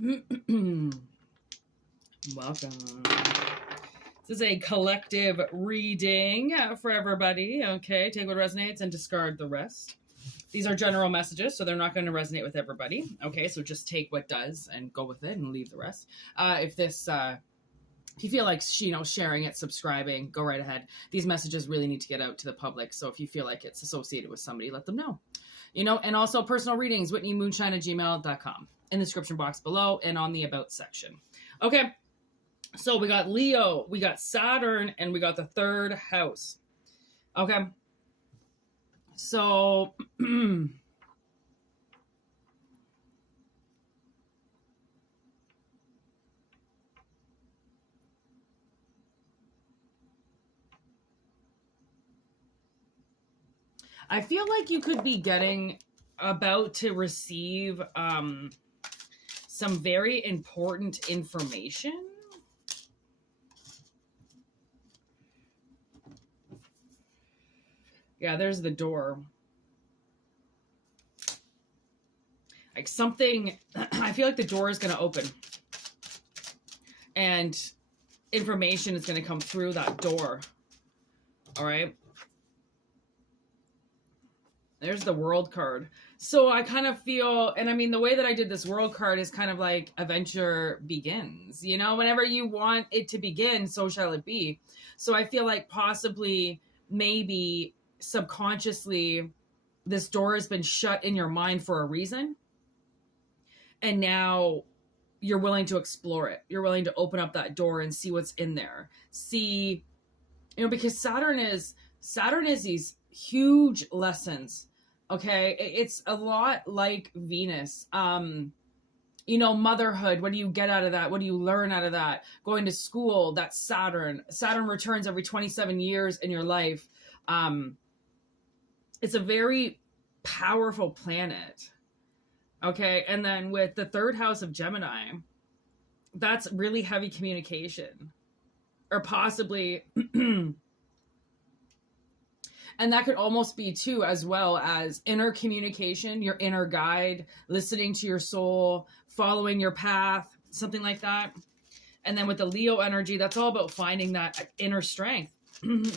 Welcome. This is a collective reading for everybody. Okay, take what resonates and discard the rest. These are general messages, so they're not going to resonate with everybody. Okay, so just take what does and go with it and leave the rest. If you feel like, sharing it, subscribing, go right ahead. These messages really need to get out to the public. So if you feel like it's associated with somebody, let them know. And also personal readings, WhïtneyMoonshine@gmail.com in the description box below and on the about section. Okay. So we got Leo, we got Saturn, and we got the third house. Okay. So I feel like you could be about to receive some very important information. Yeah, there's the door. Like something, I feel like the door is going to open. And information is going to come through that door. All right. There's the World card. So I kind of feel, and I mean, the way that I did this World card is kind of like adventure begins. Whenever you want it to begin, so shall it be. So I feel like possibly, maybe, subconsciously, this door has been shut in your mind for a reason. And now you're willing to explore it. You're willing to open up that door and see what's in there. See, because Saturn is these huge lessons. Okay. It's a lot like Venus. Motherhood. What do you get out of that? What do you learn out of that? Going to school, that's Saturn. Saturn returns every 27 years in your life. It's a very powerful planet. Okay. And then with the third house of Gemini, that's really heavy communication, or possibly, and that could almost be too, as well as inner communication, your inner guide, listening to your soul, following your path, something like that. And then with the Leo energy, that's all about finding that inner strength,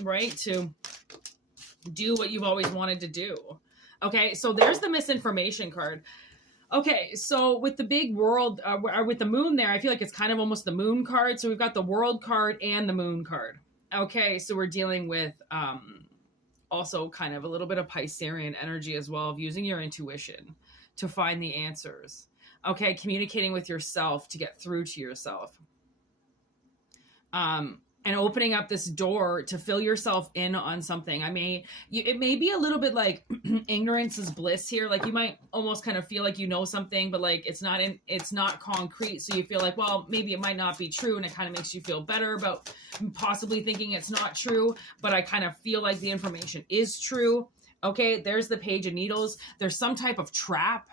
right? To do what you've always wanted to do. Okay, so there's the misinformation card. Okay, so with the big world, with the moon there, I feel like it's kind of almost the moon card. So we've got the world card and the moon card. Okay, so we're dealing with also kind of a little bit of Piscean energy as well, of using your intuition to find the answers. Okay, communicating with yourself to get through to yourself. And opening up this door to fill yourself in on something. It may be a little bit like ignorance is bliss here. Like you might almost kind of feel like you know something, but like it's not concrete. So you feel like, well, maybe it might not be true. And it kind of makes you feel better about possibly thinking it's not true. But I kind of feel like the information is true. Okay, there's the Page of Needles. There's some type of trap.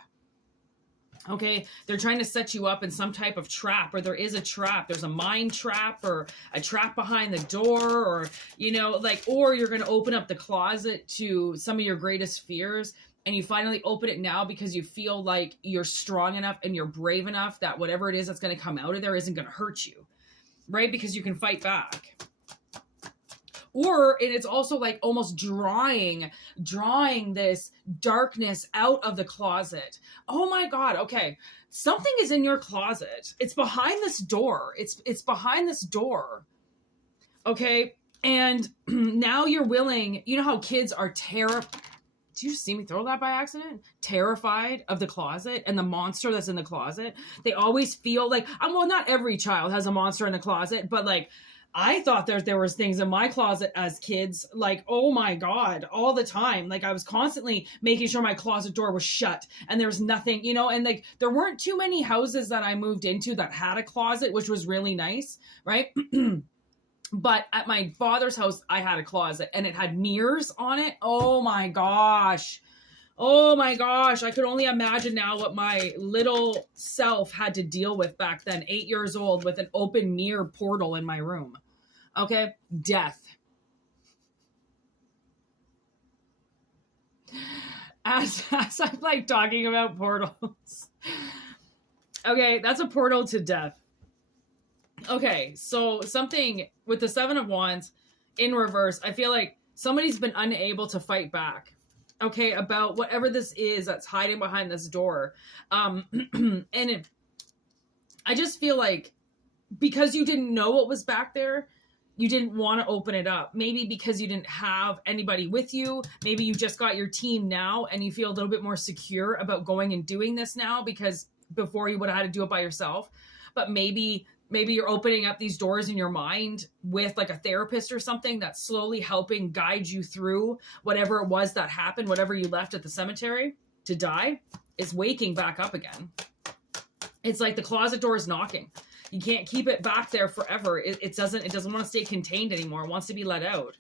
Okay, they're trying to set you up in some type of trap, or there is a trap. There's a mind trap or a trap behind the door, or, or you're going to open up the closet to some of your greatest fears, and you finally open it now because you feel like you're strong enough and you're brave enough that whatever it is that's going to come out of there isn't going to hurt you, right? Because you can fight back. And it's also like almost drawing this darkness out of the closet. Oh my God. Okay. Something is in your closet. It's behind this door. It's behind this door. Okay. And now you're willing, how kids are terrified. Did you see me throw that by accident? Terrified of the closet and the monster that's in the closet. They always feel like, well, not every child has a monster in the closet, but like, I thought there was things in my closet as kids, like, oh my God, all the time. Like I was constantly making sure my closet door was shut and there was nothing, and like there weren't too many houses that I moved into that had a closet, which was really nice, right? But at my father's house, I had a closet and it had mirrors on it. Oh my gosh. I could only imagine now what my little self had to deal with back then, 8 years old, with an open mirror portal in my room. Okay. Death. As I'm like talking about portals. Okay, that's a portal to death. Okay, so something with the Seven of Wands in reverse, I feel like somebody's been unable to fight back, okay, about whatever this is that's hiding behind this door. And I just feel like because you didn't know what was back there, you didn't want to open it up. Maybe because you didn't have anybody with you. Maybe you just got your team now and you feel a little bit more secure about going and doing this now, because before you would have had to do it by yourself. But maybe you're opening up these doors in your mind with like a therapist or something that's slowly helping guide you through whatever it was that happened, whatever you left at the cemetery to die is waking back up again. It's like the closet door is knocking. You can't keep it back there forever. It doesn't want to stay contained anymore. It wants to be let out.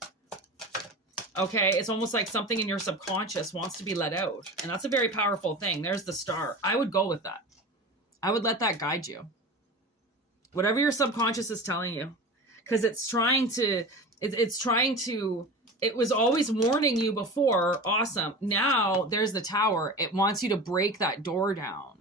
Okay, it's almost like something in your subconscious wants to be let out. And that's a very powerful thing. There's the star. I would go with that. I would let that guide you. Whatever your subconscious is telling you. Because it was always warning you before. Awesome. Now there's the tower. It wants you to break that door down.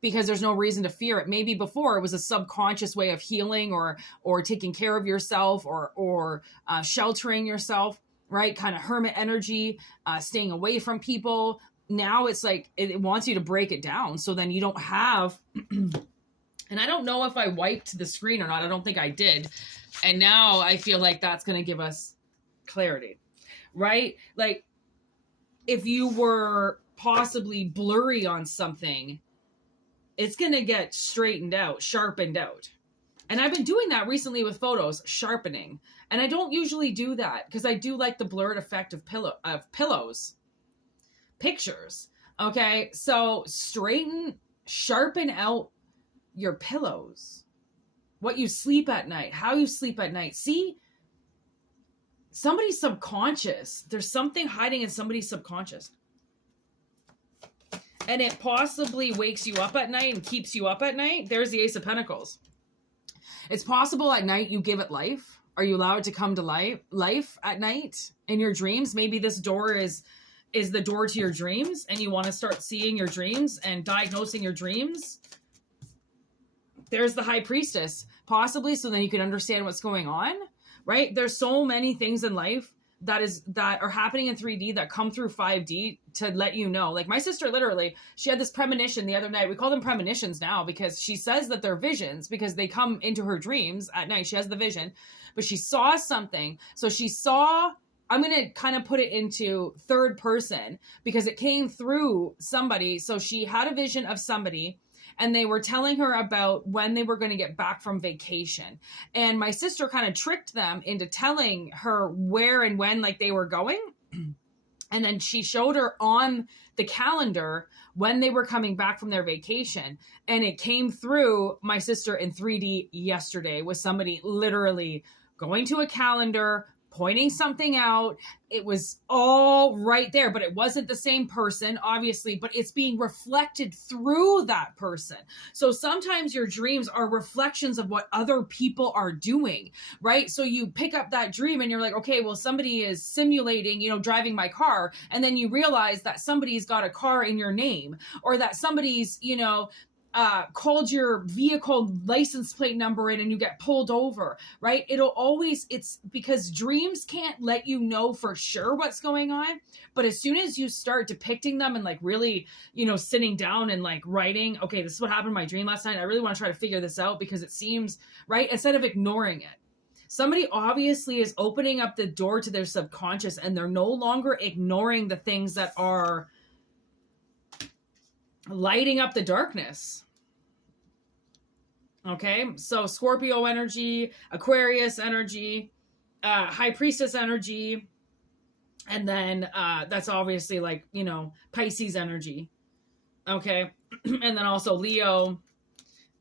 Because there's no reason to fear it. Maybe before it was a subconscious way of healing or taking care of yourself or sheltering yourself, right? Kind of hermit energy, staying away from people. Now it's like it wants you to break it down so then you don't have... And I don't know if I wiped the screen or not. I don't think I did. And now I feel like that's going to give us clarity, right? Like if you were possibly blurry on something, it's going to get straightened out, sharpened out. And I've been doing that recently with photos, sharpening. And I don't usually do that because I do like the blurred effect of pillows, pictures. Okay. So sharpen out your pillows, what you sleep at night, how you sleep at night. See, somebody's subconscious. There's something hiding in somebody's subconscious. And it possibly wakes you up at night and keeps you up at night. There's the Ace of Pentacles. It's possible at night you give it life. Are you allowed to come to life at night in your dreams? Maybe this door is the door to your dreams and you want to start seeing your dreams and diagnosing your dreams. There's the High Priestess, possibly so then you can understand what's going on, right? There's so many things in life that are happening in 3D that come through 5D to let you know. Like my sister, literally, she had this premonition the other night. We call them premonitions now because she says that they're visions because they come into her dreams at night. She has the vision, but she saw something. So she saw, I'm going to kind of put it into third person because it came through somebody. So she had a vision of somebody and they were telling her about when they were going to get back from vacation. And my sister kind of tricked them into telling her where and when like they were going. And then she showed her on the calendar when they were coming back from their vacation. And it came through my sister in 3D yesterday with somebody literally going to a calendar, pointing something out. It was all right there, but it wasn't the same person, obviously, but it's being reflected through that person. So sometimes your dreams are reflections of what other people are doing, right? So you pick up that dream and you're like, okay, well, somebody is simulating, driving my car. And then you realize that somebody's got a car in your name or that somebody's, called your vehicle license plate number in and you get pulled over, right? It's because dreams can't let you know for sure what's going on. But as soon as you start depicting them and like really, sitting down and like writing, okay, this is what happened in my dream last night. I really want to try to figure this out because it seems right. Instead of ignoring it, somebody obviously is opening up the door to their subconscious and they're no longer ignoring the things that are lighting up the darkness. Okay, so Scorpio energy, Aquarius energy, High Priestess energy, and then that's obviously like, Pisces energy. Okay, and then also Leo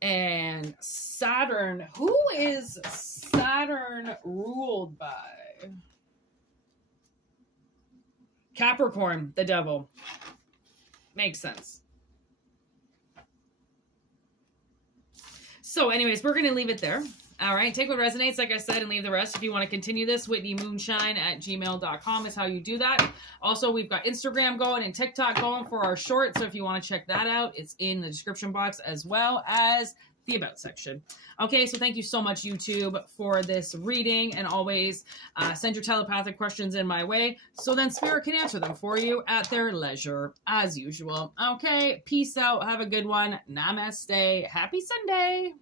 and Saturn. Who is Saturn ruled by? Capricorn, the devil. Makes sense. So anyways, we're going to leave it there. All right, take what resonates, like I said, and leave the rest. If you want to continue this, WhItneyMoonshine@gmail.com is how you do that. Also, we've got Instagram going and TikTok going for our shorts. So if you want to check that out, it's in the description box as well as the About section. Okay, so thank you so much, YouTube, for this reading. And always send your telepathic questions in my way so then Spirit can answer them for you at their leisure, as usual. Okay, peace out. Have a good one. Namaste. Happy Sunday.